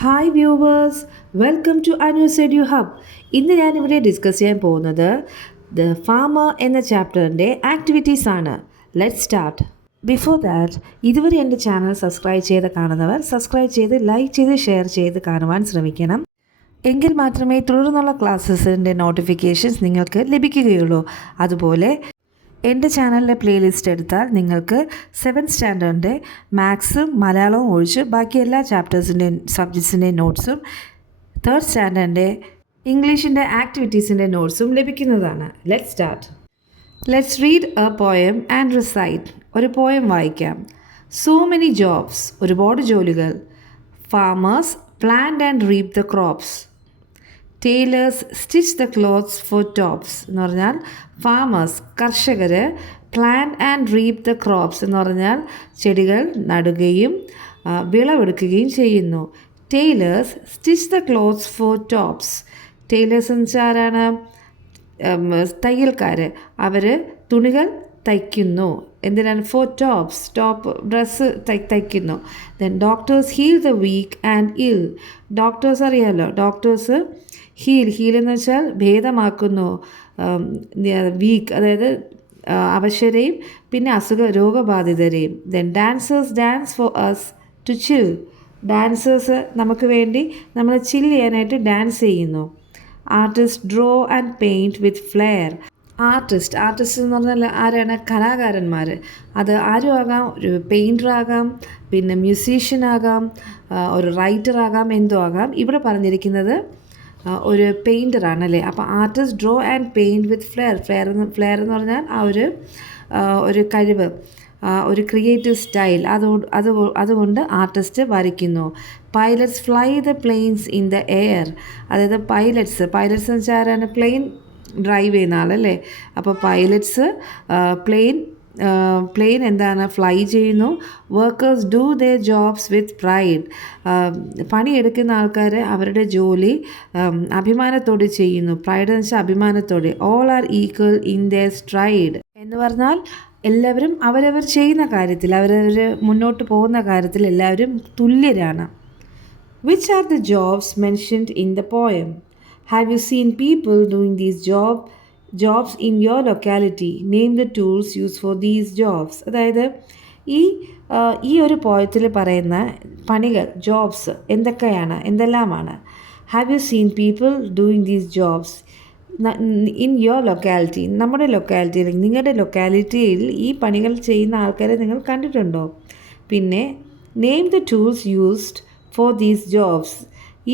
Hi viewers, welcome to Anu's edu hub. ഇന്ന് ഞാനിവിടെ discuss ചെയ്യാൻ പോകുന്നത് ദ ഫാമർ എന്ന ചാപ്റ്ററിൻ്റെ ആക്ടിവിറ്റീസ് ആണ്. Let's start. ബിഫോർ ദാറ്റ്, ഇതുവരെ എൻ്റെ ചാനൽ സബ്സ്ക്രൈബ് ചെയ്ത് കാണുന്നവർ സബ്സ്ക്രൈബ് ചെയ്ത് ലൈക്ക് ചെയ്ത് ഷെയർ ചെയ്ത് കാണുവാൻ ശ്രമിക്കണം. എങ്കിൽ മാത്രമേ തുടർന്നുള്ള ക്ലാസ്സസിൻ്റെ നോട്ടിഫിക്കേഷൻസ് നിങ്ങൾക്ക് ലഭിക്കുകയുള്ളൂ. അതുപോലെ എൻ്റെ ചാനലിലെ പ്ലേലിസ്റ്റ് എടുത്താൽ നിങ്ങൾക്ക് 7th സ്റ്റാൻഡേർഡിൻ്റെ മാത്സും മലയാളവും ഒഴിച്ച് ബാക്കി എല്ലാ ചാപ്റ്റേഴ്സിൻ്റെയും സബ്ജക്ട്സിൻ്റെയും നോട്ട്സും 3rd സ്റ്റാൻഡേർഡിൻ്റെ ഇംഗ്ലീഷിൻ്റെ ആക്ടിവിറ്റീസിൻ്റെ നോട്ട്സും ലഭിക്കുന്നതാണ്. Let's start. Let's read a poem and recite. ഒരു പോയം വായിക്കാം. സോ മെനി ജോബ്സ്, ഒരുപാട് ജോലികൾ. Farmers plant and reap the crops. Tailors stitch the clothes for tops എന്ന് പറഞ്ഞാൽ ഫാമേഴ്സ് കർഷകർ, plant and reap the crops എന്ന് പറഞ്ഞാൽ ചെടികൾ നടുകയും വിളവെടുക്കുകയും ചെയ്യുന്നു. Tailors stitch the clothes for tops. Tailors എന്ന് വെച്ചാൽ ആരാണ്? തയ്യൽക്കാർ. അവർ തുണികൾ തയ്ക്കുന്നു. എന്തിനാണ്? ഫോർ ടോപ്സ്, ടോപ്പ് ഡ്രസ്സ് തയ്ക്കുന്നു. Then doctors heal the weak and ill. Doctors അറിയാമല്ലോ, ഡോക്ടേഴ്സ് ഹീൽ എന്ന് വെച്ചാൽ ഭേദമാക്കുന്നു. വീക്ക് അതായത് അവശരെയും പിന്നെ രോഗബാധിതരെയും. Then dancers dance for us to chill. Dancers നമുക്ക് വേണ്ടി നമ്മൾ ചിൽ ചെയ്യാനായിട്ട് ഡാൻസ് ചെയ്യുന്നു. Artist draw and paint with flair. Artist എന്ന് പറഞ്ഞാൽ ആരാണ്? കലാകാരന്മാർ. അത് ആരും ആകാം, ഒരു പെയിൻറ്റർ ആകാം, പിന്നെ മ്യൂസീഷ്യൻ ആകാം, ഒരു റൈറ്റർ ആകാം, എന്തോ ആകാം. ഇവിടെ പറഞ്ഞിരിക്കുന്നത് ഒരു പെയിൻറ്ററാണല്ലേ. അപ്പോൾ artist draw and paint with flair എന്ന് പറഞ്ഞാൽ ആ ഒരു കഴിവ്, ഒരു ക്രിയേറ്റീവ് സ്റ്റൈൽ, അതുകൊണ്ട് ആർട്ടിസ്റ്റ് വരയ്ക്കുന്നു. Pilots fly the planes in the air. അതായത് പൈലറ്റ്സ് എന്ന് വെച്ചാൽ ആരാണ്? പ്ലെയിൻ ഡ്രൈവ് ചെയ്യുന്ന ആളല്ലേ. അപ്പോൾ പൈലറ്റ്സ് പ്ലെയിൻ എന്താണ്? ഫ്ലൈ ചെയ്യുന്നു. Workers do their jobs with pride. പണിയെടുക്കുന്ന ആൾക്കാർ അവരുടെ ജോലി അഭിമാനത്തോടെ ചെയ്യുന്നു. പ്രൈഡ് എന്ന് വെച്ചാൽ അഭിമാനത്തോടെ. All are equal in there stride എന്ന് പറഞ്ഞാൽ എല്ലാവരും അവരവർ ചെയ്യുന്ന കാര്യത്തിൽ, അവരവർ മുന്നോട്ട് പോകുന്ന കാര്യത്തിൽ എല്ലാവരും തുല്യരാണ്. Which are the jobs mentioned in the poem? Have you seen people doing these jobs in your locality? Name the tools used for these jobs. അതായത് ഈ ഒരു പോയത്തിൽ പറയുന്ന പണികൾ, ജോബ്സ് എന്തെല്ലാമാണ്? Have you seen people doing these jobs in your locality? നമ്മുടെ ലൊക്കാലിറ്റിയിൽ, നിങ്ങളുടെ ലൊക്കാലിറ്റിയിൽ ഈ പണികൾ ചെയ്യുന്ന ആൾക്കാരെ നിങ്ങൾ കണ്ടിട്ടുണ്ടോ? പിന്നെ name the tools used for these jobs.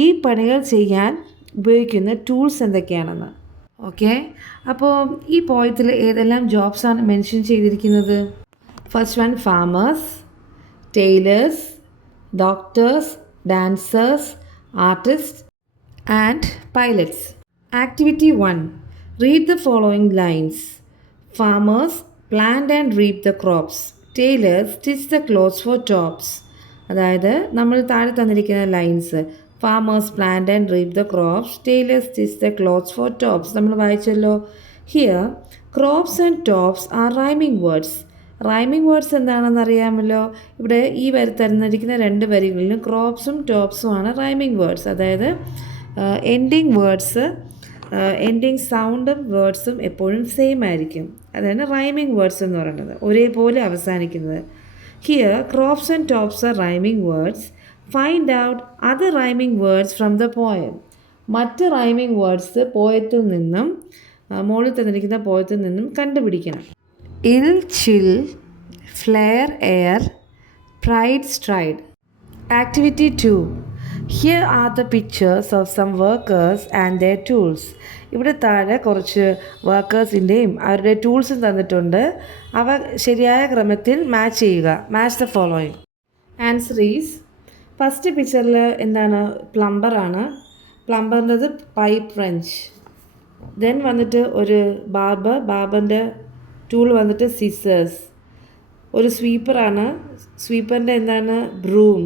ഈ പണികൾ ചെയ്യാൻ ഉപയോഗിക്കുന്ന ടൂൾസ് എന്തൊക്കെയാണെന്ന്. ഓക്കെ, അപ്പോൾ ഈ പോയത്തിൽ ഏതെല്ലാം ജോബ്സാണ് മെൻഷൻ ചെയ്തിരിക്കുന്നത്? First one farmers, tailors, doctors, dancers, artist and pilots. Activity 1. Read the following lines. Farmers plant and reap the crops. Tailors stitch the clothes for tops. അതായത് നമ്മൾ താഴെ തന്നിരിക്കുന്ന lines, farmers plant and reap the crops, tailors stitch the clothes for tops നമ്മൾ വായിച്ചല്ലോ. Here crops and tops are rhyming words. Rhyming words എന്താണെന്ന് അറിയാമല്ലോ. ഇവിടെ ഈ തന്നിരിക്കുന്ന 2 വരികളിലും ക്രോപ്സും ടോപ്സും ആണ് റൈമിംഗ് വേർഡ്സ്. അതായത് എൻഡിങ് സൗണ്ടും വേർഡ്സും എപ്പോഴും സെയിം ആയിരിക്കും. അതാണ് റൈമിംഗ് വേർഡ്സ് എന്ന് പറയുന്നത്, ഒരേപോലെ അവസാനിക്കുന്നത്. Here crops and tops are rhyming words. Find out other rhyming words from the poem. മറ്റ് റൈമിംഗ് വേർഡ്സ് പോയത്തിൽ നിന്നും, മുകളിൽ തന്നിരിക്കുന്ന പോയത്തിൽ നിന്നും കണ്ടുപിടിക്കണം. Ill chill, flair air, pride stride. Activity 2. Here are the pictures of some workers and their tools. ഇവിടെ താഴെ കുറച്ച് വർക്കേഴ്സിൻ്റെയും അവരുടെ ടൂൾസും തന്നിട്ടുണ്ട്. അവ ശരിയായ ക്രമത്തിൽ മാച്ച് ചെയ്യുക. Match the following. Answer is, first പിക്ചറിൽ എന്താണ്? പ്ലംബറാണ്. പ്ലംബറിൻ്റെത് പൈപ്പ് റെഞ്ച്. ദെൻ വന്നിട്ട് ഒരു ബാർബറിൻ്റെ ടൂൾ വന്നിട്ട് സിസേഴ്സ്. ഒരു സ്വീപ്പറാണ്. സ്വീപ്പറിൻ്റെ എന്താണ്? ബ്രൂം.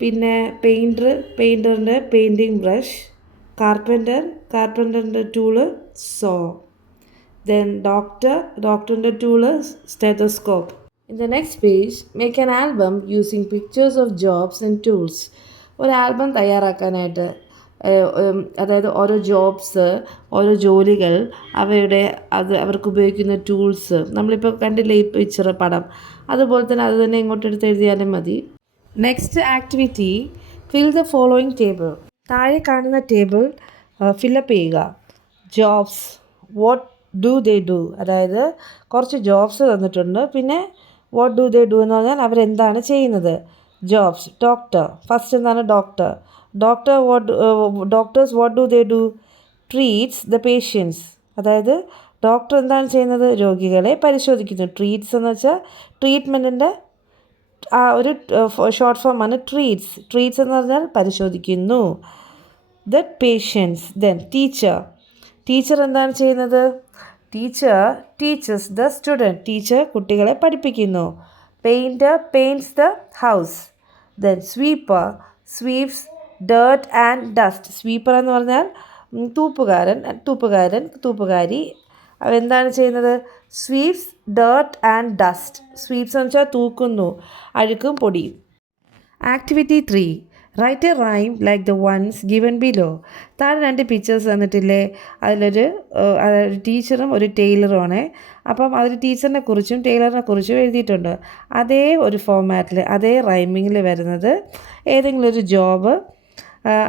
പിന്നെ പെയിൻറ്ററിൻ്റെ പെയിൻറ്റിങ് ബ്രഷ്. കാർപ്പൻ്ററിൻ്റെ ടൂള് സോ. ദെൻ ഡോക്ടറിൻ്റെ tool stethoscope. In the next page, make an album using pictures of jobs and tools. ഒരു ആൽബം തയ്യാറാക്കാനായിട്ട് അതായത് ഓരോ ജോബ്സ്, ഓരോ ജോലികൾ, അവർക്ക് ഉപയോഗിക്കുന്ന ടൂൾസ്, നമ്മളിപ്പോൾ കണ്ടില്ലേ ഈ പിക്ചർ പടം, അതുപോലെ തന്നെ അത് തന്നെ ഇങ്ങോട്ട് എടുത്ത് എഴുതിയാലും മതി. Next activity, fill the following table. താഴെ കാണുന്ന ടേബിൾ ഫില്ലപ്പ് ചെയ്യുക. Jobs, what do they do, അതായത് കുറച്ച് ജോബ്സ് തന്നിട്ടുണ്ട്. പിന്നെ വാട്ട് ഡു ദേ ഡു എന്ന് പറഞ്ഞാൽ അവരെന്താണ് ചെയ്യുന്നത്. ജോബ്സ്, ഡോക്ടർ, ഫസ്റ്റ് എന്താണ് doctor. Doctors what do they do, treats the patients, അതായത് ഡോക്ടർ എന്താണ് ചെയ്യുന്നത്, രോഗികളെ പരിശോധിക്കുന്നു. ട്രീറ്റ്സ് എന്ന് വെച്ചാൽ ട്രീറ്റ്മെൻറ്റിൻ്റെ ഒരു ഷോർട്ട് ഫോമാണ് ട്രീറ്റ്സ് എന്ന് പറഞ്ഞാൽ പരിശോധിക്കുന്നു. The patients. ദെൻ ടീച്ചർ എന്താണ് ചെയ്യുന്നത്, teacher teachers the student, teacher കുട്ടികളെ പഠിപ്പിക്കുന്നു. Painter paints the house. Then sweeper sweeps dirt and dust. Sweeper എന്ന് പറഞ്ഞാൽ തൂപ്പുകാരി. അവരെന്താണ് ചെയ്യുന്നത്, sweeps dirt and dust. Sweeps എന്ന് വെച്ചാൽ തൂക്കുന്നു, അഴുക്കും പൊടിയും. Activity 3, write a rhyme like the ones given below. താഴെ 2 പിക്ചേഴ്സ് തന്നിട്ടില്ലേ, അതിലൊരു ടീച്ചറും ഒരു ടൈലറുമാണ്. അപ്പം അതിൽ ടീച്ചറിനെ കുറിച്ചും ടൈലറിനെ കുറിച്ചും എഴുതിയിട്ടുണ്ട്. അതേ ഒരു ഫോമാറ്റിൽ, അതേ റൈമിങ്ങിൽ വരുന്നത് ഏതെങ്കിലും ഒരു ജോബ്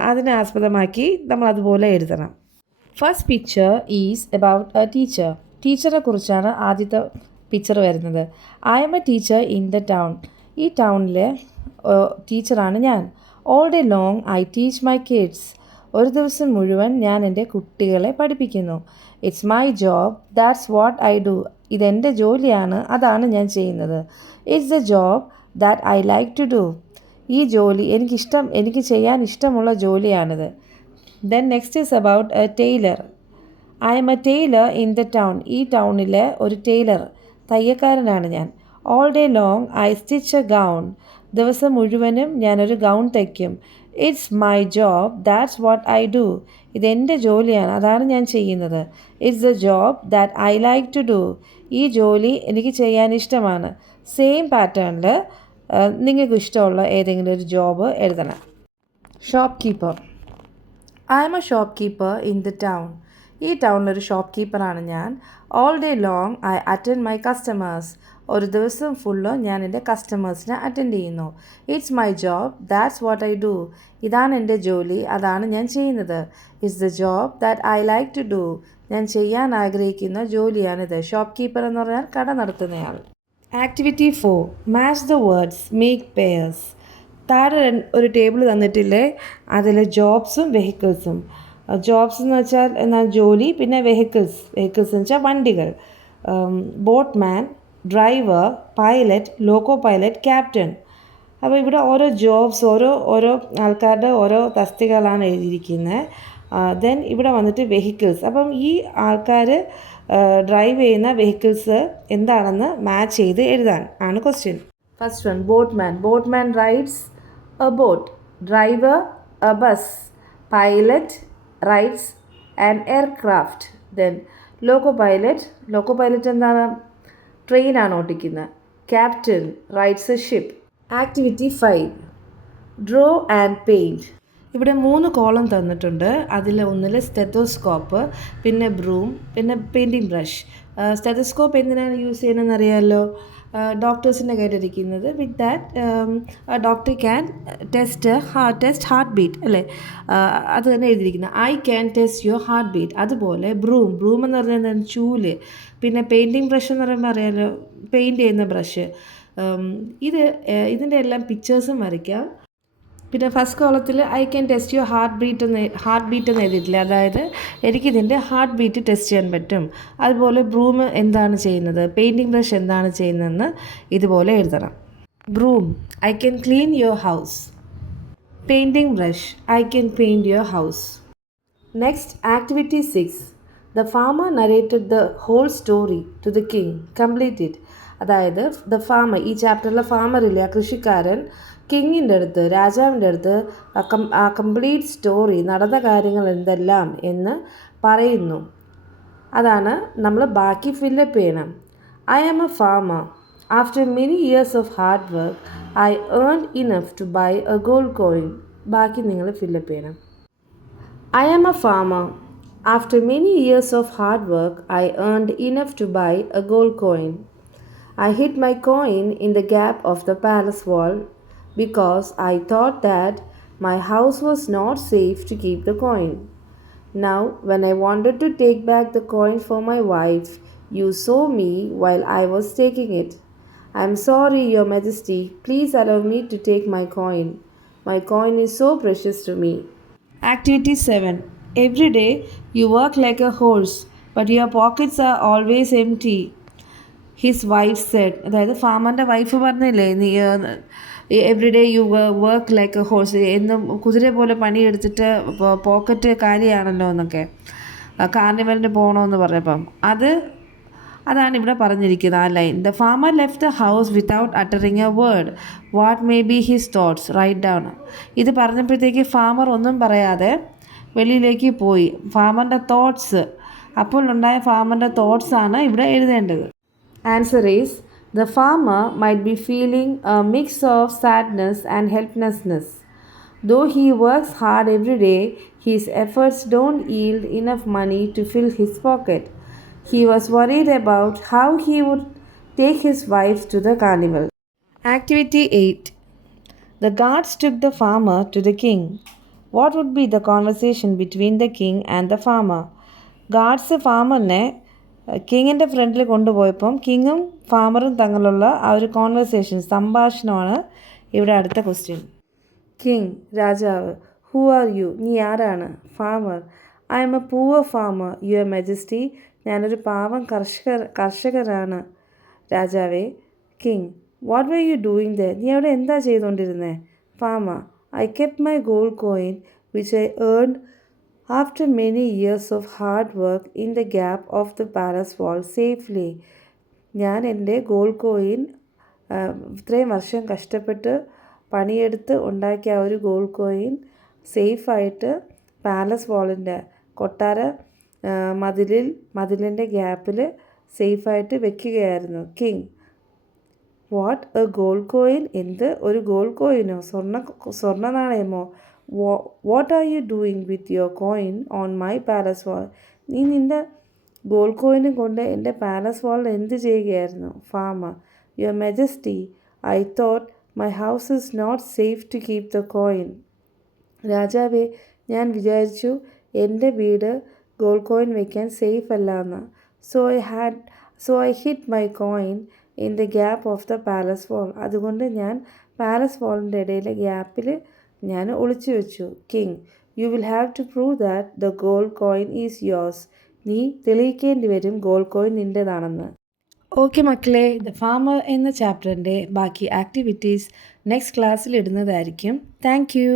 അതിനെ ആസ്പദമാക്കി നമ്മൾ അതുപോലെ എഴുതണം. First picture is about a teacher. ടീച്ചറെ കുറിച്ചാണ് ആദ്യത്തെ പിക്ചർ വരുന്നത്. I am a teacher in the town. ഈ ടൗണിലെ ടീച്ചറാണ് ഞാൻ. All day long I teach my kids. ഒരു ദിവസം മുഴുവൻ ഞാൻ എൻ്റെ കുട്ടികളെ പഠിപ്പിക്കുന്നു. It's my job, that's what I do. ഇതെൻ്റെ ജോലിയാണ്, അതാണ് ഞാൻ ചെയ്യുന്നത്. It's the job that I like to do. ഈ ജോലി എനിക്ക് ചെയ്യാൻ ഇഷ്ടമുള്ള ജോലിയാണിത്. Then next is about A tailor. I am a tailor in the town. ഈ ടൗണിലെ ഒരു ടൈലർ, തയ്യക്കാരനാണ് ഞാൻ. All day long I stitch a gown. ദിവസം മുഴുവനും ഞാനൊരു ഗൗൺ തയ്ക്കും. It's my job, that's what I do. ഇതെൻ്റെ ജോലിയാണ്, അതാണ് ഞാൻ ചെയ്യുന്നത്. It's the job that I like to do. ഈ ജോലി എനിക്ക് ചെയ്യാൻ ഇഷ്ടമാണ്. സെയിം പാറ്റേണിൽ നിങ്ങൾക്ക് ഇഷ്ടമുള്ള ഏതെങ്കിലും ഒരു ജോബ് എഴുതണം. Shopkeeper. I am a shopkeeper in the town. ഈ ടൗണിലൊരു ഷോപ്പ് കീപ്പറാണ് ഞാൻ. All day long I attend my customers. ഒരു ദിവസം ഫുള്ള് ഞാൻ എൻ്റെ കസ്റ്റമേഴ്സിനെ അറ്റൻഡ് ചെയ്യുന്നു. It's my job, that's what I do. ഇതാണ് എൻ്റെ ജോലി, അതാണ് ഞാൻ ചെയ്യുന്നത്. It's the job that I like to do. ഞാൻ ചെയ്യാൻ ആഗ്രഹിക്കുന്ന ജോലിയാണിത്. ഷോപ്പ് കീപ്പർ എന്ന് പറഞ്ഞാൽ കട നടത്തുന്നയാൾ. Activity 4, match the words, make pairs. താഴെ ഒരു ടേബിൾ തന്നിട്ടില്ലേ, അതിൽ ജോബ്സും വെഹിക്കിൾസും. ജോബ്സ് എന്ന് വെച്ചാൽ ജോലി, പിന്നെ വെഹിക്കിൾസ് എന്ന് വെച്ചാൽ വണ്ടികൾ. Boatman, driver, pilot, loco pilot, captain. അപ്പോൾ ഇവിടെ ഓരോ ജോബ്സ്, ഓരോ ആൾക്കാരുടെ ഓരോ തസ്തികകളാണ് എഴുതിയിരിക്കുന്നത്. ദെൻ ഇവിടെ വന്നിട്ട് വെഹിക്കിൾസ്. അപ്പം ഈ ആൾക്കാർ ഡ്രൈവ് ചെയ്യുന്ന വെഹിക്കിൾസ് എന്താണെന്ന് മാച്ച് ചെയ്ത് എഴുതാൻ ആണ് question. First one, boatman rides A boat. Driver A bus. Pilot rides an aircraft. Then loco pilot എന്താണ്, ട്രെയിനാണ് ഓടിക്കുന്നത്. Captain rides A ship. Activity 5, draw and paint. ഇവിടെ 3 കോളം തന്നിട്ടുണ്ട്. അതിൽ ഒന്നിൽ സ്റ്റെത്തോസ്കോപ്പ്, പിന്നെ ബ്രൂം, പിന്നെ പെയിൻറ്റിങ് ബ്രഷ്. സ്റ്റെത്തോസ്കോപ്പ് എന്തിനാണ് യൂസ് ചെയ്യുന്നതെന്ന് അറിയാമല്ലോ, ഡോക്ടേഴ്സിൻ്റെ കയ്യിലിരിക്കുന്നത്. With that doctor can test heartbeat, അല്ലേ, അത് തന്നെ എഴുതിയിരിക്കുന്നത്. I can test your heartbeat. അതുപോലെ ബ്രൂം എന്ന് പറഞ്ഞാൽ എന്താണ്, ചൂല്. പിന്നെ പെയിൻറ്റിങ് ബ്രഷ് എന്ന് പറയുമ്പോൾ അറിയാമല്ലോ, പെയിൻറ്റ് ചെയ്യുന്ന ബ്രഷ്. ഇതിൻ്റെ എല്ലാം പിക്ചേഴ്സും വരയ്ക്കാം. പിന്നെ ഫസ്റ്റ് കോളത്തിൽ I can test your heart beat എന്ന് എഴുതിയിട്ടില്ല, അതായത് എനിക്കിതിൻ്റെ ഹാർട്ട് ബീറ്റ് ടെസ്റ്റ് ചെയ്യാൻ പറ്റും. അതുപോലെ ബ്രൂം എന്താണ് ചെയ്യുന്നത്, പെയിൻറ്റിങ് ബ്രഷ് എന്താണ് ചെയ്യുന്നതെന്ന് ഇതുപോലെ എഴുതണം. Broom, I can clean your house. Painting brush, I can paint your house. Next, activity 6, the farmer narrated the whole story to the king, complete it. അതായത് ദ ഫാമർ, ഈ ചാപ്റ്ററിലെ ഫാമറില്ലേ, ആ കൃഷിക്കാരൻ കിങ്ങിൻ്റെ അടുത്ത്, രാജാവിൻ്റെ അടുത്ത് ആ കംപ്ലീറ്റ് സ്റ്റോറി, നടന്ന കാര്യങ്ങൾ എന്തെല്ലാം എന്ന് പറയുന്നു. അതാണ് നമ്മൾ ബാക്കി ഫില്ലപ്പ് ചെയ്യണം. I am a farmer. After many years of hard work I earned enough to buy a gold coin. ബാക്കി നിങ്ങൾ ഫില്ലപ്പ് ചെയ്യണം. I am a farmer. After many years of hard work, I earned enough to buy a gold coin. I hid my coin in the gap of the palace wall because I thought that my house was not safe to keep the coin. Now, when I wanted to take back the coin for my wife, you saw me while I was taking it. I am sorry, Your Majesty. Please allow me to take my coin. My coin is so precious to me. Activity 7. Every day you work like a horse, but your pockets are always empty. His wife said, അതായത് ഫാമറിൻ്റെ wife പറഞ്ഞില്ലേ, നീ every day you work like a horse, എന്നും കുതിര പോലെ പണിയെടുത്തിട്ട് pocket കാര്യമാണല്ലോ എന്നൊക്കെ, കാർണിവലിന് പോകണമെന്ന് പറഞ്ഞപ്പം അതാണ് ഇവിടെ പറഞ്ഞിരിക്കുന്നത് ആ line. The farmer left the house without uttering a word. What may be his thoughts, write down. ഇത് പറഞ്ഞപ്പോഴത്തേക്ക് ഫാമർ ഒന്നും പറയാതെ വെളിയിലേക്ക് പോയി. ഫാമറിൻ്റെ തോട്ട്സ്, അപ്പോൾ ഉണ്ടായ ഫാമറിൻ്റെ തോട്ട്സാണ് ഇവിടെ എഴുതേണ്ടത്. Answer is, the farmer might be feeling a mix of sadness and helplessness. Though he works hard every day, his efforts don't yield enough money to fill his pocket. He was worried about how he would take his wife to the carnival. Activity 8. The guards took the farmer to the king. What would be the conversation between the king and the farmer? Guards farmer കിങ്ങിൻ്റെ ഫ്രണ്ടിൽ കൊണ്ടുപോയപ്പം കിങ്ങും ഫാമറും തമ്മിലുള്ള ആ ഒരു conversation, സംഭാഷണമാണ് ഇവിടെ അടുത്ത question. King, രാജാവ്. Who are you, നീ ആരാണ്? Farmer, I am a poor farmer, your majesty, ഞാനൊരു പാവം കർഷകരാണ് രാജാവേ. King, what were you doing there, നീ അവിടെ എന്താ ചെയ്തുകൊണ്ടിരുന്നേ? Farmer, I kept my gold coin which I earned after many years of hard work in the gap of the palace wall safely. ഞാൻ എൻ്റെ ഗോൾഡ് കോയിൻ ഇത്രയും വർഷം കഷ്ടപ്പെട്ട് പണിയെടുത്ത് ഉണ്ടാക്കിയ ഒരു ഗോൾഡ് കോയിൻ സേഫായിട്ട് പാലസ് വാളിൻ്റെ കൊട്ടാര മതിലിൻ്റെ ഗ്യാപ്പിൽ സേഫായിട്ട് വെക്കുകയായിരുന്നു. King, what a gold coin, എന്ത് ഒരു ഗോൾഡ് കോയിനോ, സ്വർണ്ണ നാണയമോ? What are you doing with your coin on my palace wall, നീ നിൻ്റെ ഗോൾഡ് കോയിനും കൊണ്ട് എൻ്റെ പാലസ് വാളിൽ എന്ത് ചെയ്യുകയായിരുന്നു? Farmer, your majesty, I thought my house is not safe to keep the coin. രാജാവേ, ഞാൻ വിചാരിച്ചു എൻ്റെ വീട് ഗോൾഡ് കോയിൻ വയ്ക്കാൻ സേഫ് അല്ല എന്ന്. So I hid my coin in the gap of the palace wall, അതുകൊണ്ട് ഞാൻ പാലസ് വാളിൻ്റെ ഇടയിലെ ഗ്യാപ്പിൽ ഞാൻ ഒളിച്ചു വെച്ചു. King, you will have to prove that the gold coin is yours, നീ തെളിയിക്കേണ്ടി വരും ഗോൾഡ് കോയിൻ നിൻ്റേതാണെന്ന്. ഓക്കെ മക്കളെ, ദ ഫാമർ എന്ന ചാപ്റ്ററിൻ്റെ ബാക്കി ആക്ടിവിറ്റീസ് നെക്സ്റ്റ് ക്ലാസ്സിൽ ഇടുന്നതായിരിക്കും. Thank U.